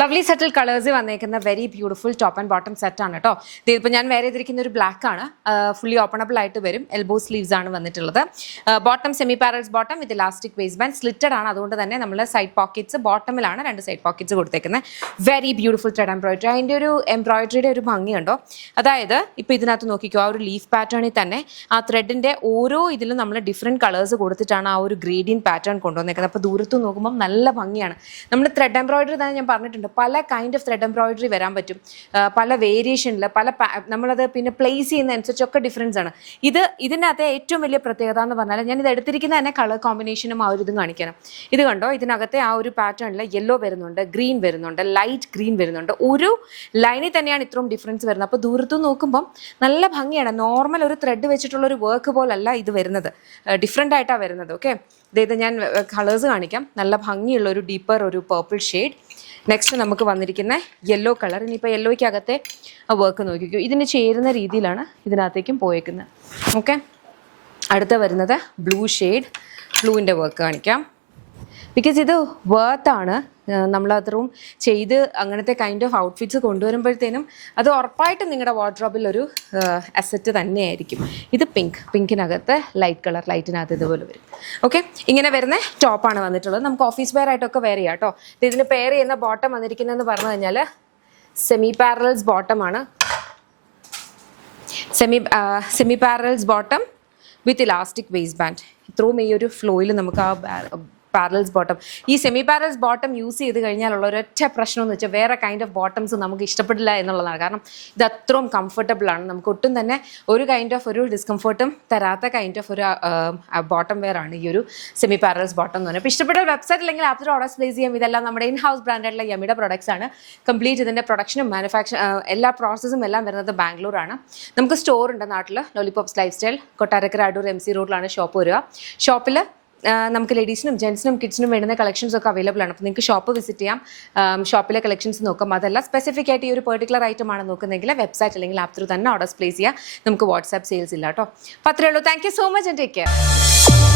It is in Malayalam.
ലവ്ലി സെറ്റിൽ കളേഴ്സ് വന്നേക്കുന്ന very beautiful top and bottom set ആണ് കേട്ടോ. ഇതിപ്പോൾ ഞാൻ വേറെ ചെയ്തിരിക്കുന്ന ഒരു ബ്ലാക്ക് ആണ്, ഫുള്ളി ഓപ്പണബിൾ ആയിട്ട് വരും. എൽബോ സ്ലീവ്സ് ആണ് വന്നിട്ടുള്ളത്. Bottom semi parallels bottom with elastic waist band, slitted ആണ്. അതുകൊണ്ട് തന്നെ നമ്മൾ സൈഡ് പോക്കറ്റ്സ് ബോട്ടമിലാണ് 2 സൈഡ് പോക്കറ്റ്സ് കൊടുത്തേക്കുന്നത്. Very beautiful thread embroidery. അതിൻ്റെ ഒരു എംബ്രോയിഡറിയുടെ ഒരു ഭംഗിയുണ്ടോ, അതായത് ഇപ്പോൾ ഇതിനകത്ത് നോക്കിക്കോ, ആ ഒരു ലീഫ് പാറ്റേണിൽ തന്നെ ആ ത്രെഡിൻ്റെ ഓരോ ഇതിലും നമ്മൾ ഡിഫറെൻറ്റ് കളേഴ്സ് കൊടുത്തിട്ടാണ് ആ ഒരു ഗ്രേഡിയൻ പാറ്റേൺ കൊണ്ടുവന്നേക്കുന്നത്. അപ്പോൾ ദൂരത്ത് നോക്കുമ്പോൾ നല്ല ഭംഗിയാണ്. നമ്മൾ ത്രെഡ് എംബ്രോയിഡറി തന്നെ ഞാൻ പറഞ്ഞിട്ടുണ്ട്, പല കൈൻഡ് ഓഫ് ത്രെഡ് എംബ്രോയിഡറി വരാൻ പറ്റും, പല വേരിയേഷനിൽ, നമ്മളത് പിന്നെ പ്ലേസ് ചെയ്യുന്ന അനുസരിച്ചൊക്കെ ഡിഫറൻസ് ആണ്. ഇതിനകത്ത് ഏറ്റവും വലിയ പ്രത്യേകത എന്ന് പറഞ്ഞാൽ, ഞാൻ ഇത് എടുത്തിരിക്കുന്ന തന്നെ കളർ കോമ്പിനേഷനും ആ ഒരു ഇതും കാണിക്കണം. ഇത് കണ്ടോ, ഇതിനകത്തെ ആ ഒരു പാറ്റേണിൽ യെല്ലോ വരുന്നുണ്ട്, ഗ്രീൻ വരുന്നുണ്ട്, ലൈറ്റ് ഗ്രീൻ വരുന്നുണ്ട്. ഒരു ലൈനിൽ തന്നെയാണ് ഇത്രയും ഡിഫറൻസ് വരുന്നത്. അപ്പോൾ ദൂരത്ത് നോക്കുമ്പം നല്ല ഭംഗിയാണ്. നോർമൽ ഒരു ത്രെഡ് വെച്ചിട്ടുള്ള ഒരു വർക്ക് പോലല്ല ഇത് വരുന്നത്, ഡിഫറെൻ്റ് ആയിട്ടാണ് വരുന്നത്. ഓക്കെ, ഇത് ഞാൻ കളേഴ്സ് കാണിക്കാം. നല്ല ഭംഗിയുള്ള ഒരു ഡീപ്പർ ഒരു പർപ്പിൾ ഷെയ്ഡ്. നെക്സ്റ്റ് നമുക്ക് വന്നിരിക്കുന്ന യെല്ലോ കളർ. ഇനിയിപ്പോൾ യെല്ലോയ്ക്കകത്തെ വർക്ക് നോക്കിക്കോ, ഇതിന് ചേരുന്ന രീതിയിലാണ് ഇതിനകത്തേക്കും പോയേക്കുന്നത്. ഓക്കെ, അടുത്ത വരുന്നത് ബ്ലൂ ഷെയ്ഡ്. ബ്ലൂവിൻ്റെ വർക്ക് കാണിക്കാം. ബിക്കോസ് ഇത് വേർത്താണ്, നമ്മളത്രയും ചെയ്ത് അങ്ങനത്തെ കൈൻഡ് ഓഫ് ഔട്ട്ഫിറ്റ്സ് കൊണ്ടുവരുമ്പോഴത്തേനും അത് ഉറപ്പായിട്ടും നിങ്ങളുടെ വാർഡ്രോബിൽ ഒരു അസറ്റ് തന്നെയായിരിക്കും. ഇത് പിങ്കിനകത്ത് ലൈറ്റ് കളർ, ലൈറ്റിനകത്ത് ഇതുപോലെ വരും. ഓക്കെ, ഇങ്ങനെ വരുന്ന ടോപ്പാണ് വന്നിട്ടുള്ളത്. നമുക്ക് ഓഫീസ് വെയർ ആയിട്ടൊക്കെ വെയർ ചെയ്യാം കേട്ടോ. ഇതിന് പെയർ ചെയ്യുന്ന ബോട്ടം വന്നിരിക്കുന്നതെന്ന് പറഞ്ഞു കഴിഞ്ഞാൽ സെമി പാരൽസ് ബോട്ടമാണ്. Semi parallels bottom with elastic waist band. ഇത്രയും ഈ ഒരു ഫ്ലോയിൽ നമുക്ക് ആ പാരൽസ് ബോട്ടം, ഈ സെമി പാരൽസ് ബോട്ടം യൂസ് ചെയ്ത് കഴിഞ്ഞാലുള്ള ഒരൊറ്റ പ്രശ്നം എന്ന് വെച്ചാൽ വേറെ കൈൻഡ് ഓഫ് ബോട്ടംസ് നമുക്ക് ഇഷ്ടപ്പെടില്ല എന്നുള്ളതാണ്. കാരണം ഇത് അത്രയും കംഫർട്ടബിൾ ആണ്, നമുക്ക് ഒട്ടും തന്നെ ഒരു കൈൻഡ് ഓഫ് ഒരു ഡിസ്കംഫർട്ടും തരാത്ത കൈൻഡ് ഓഫ് ഒരു ബോട്ടം വെയർ ആണ് ഈ ഒരു സെമി പാരൽസ് ബോട്ടം എന്ന് പറഞ്ഞാൽ. അപ്പോൾ ഇഷ്ടപ്പെട്ട വെബ്സൈറ്റ് അല്ലെങ്കിൽ ആപ്പിൽ ഓർഡേഴ്സ് പ്ലേസ് ചെയ്യാം. ഇതെല്ലാം നമ്മുടെ ഇൻ ഹൗസ് ബ്രാൻഡായിട്ടുള്ള യമിയുടെ പ്രൊഡക്ട്സ് ആണ്. കംപ്ലീറ്റ് ഇതിൻ്റെ പ്രൊഡക്ഷനും മാനുഫാക്ചർ എല്ലാ പ്രോസസ്സും എല്ലാം വരുന്നത് ബാംഗ്ലൂരാണ്. നമുക്ക് സ്റ്റോർ ഉണ്ട് നാട്ടിൽ, lollipops life style, Kottarakkara Adoor MC റോഡിലാണ് ഷോപ്പ് വരിക. ഷോപ്പിൽ നമുക്ക് ലേഡീസിനും ജെൻസിനും കിഡ്സിനും വേണ്ടുന്ന കളക്ഷൻസ് ഒക്കെ അവൈലബിൾ ആണ്. അപ്പോൾ നിങ്ങൾക്ക് ഷോപ്പ് വിസിറ്റ് ചെയ്യാം, ഷോപ്പിലെ കളക്ഷൻസ് നോക്കാം. അതല്ല സ്പെസിഫിക് ആയിട്ട് ഈ ഒരു പെർട്ടിക്കുലർ ഐറ്റം ആണ് നോക്കുന്നതെങ്കിൽ വെബ്സൈറ്റ് അല്ലെങ്കിൽ ആപ്പ് ത്രൂ തന്നെ ഓർഡേഴ്സ് പ്ലേസ് ചെയ്യാം. നമുക്ക് വാട്സാപ്പ് സെയിൽസ് ഇല്ല കേട്ടോ. അപ്പോൾ അത്രയേ ഉള്ളൂ. Thank you so much and take care.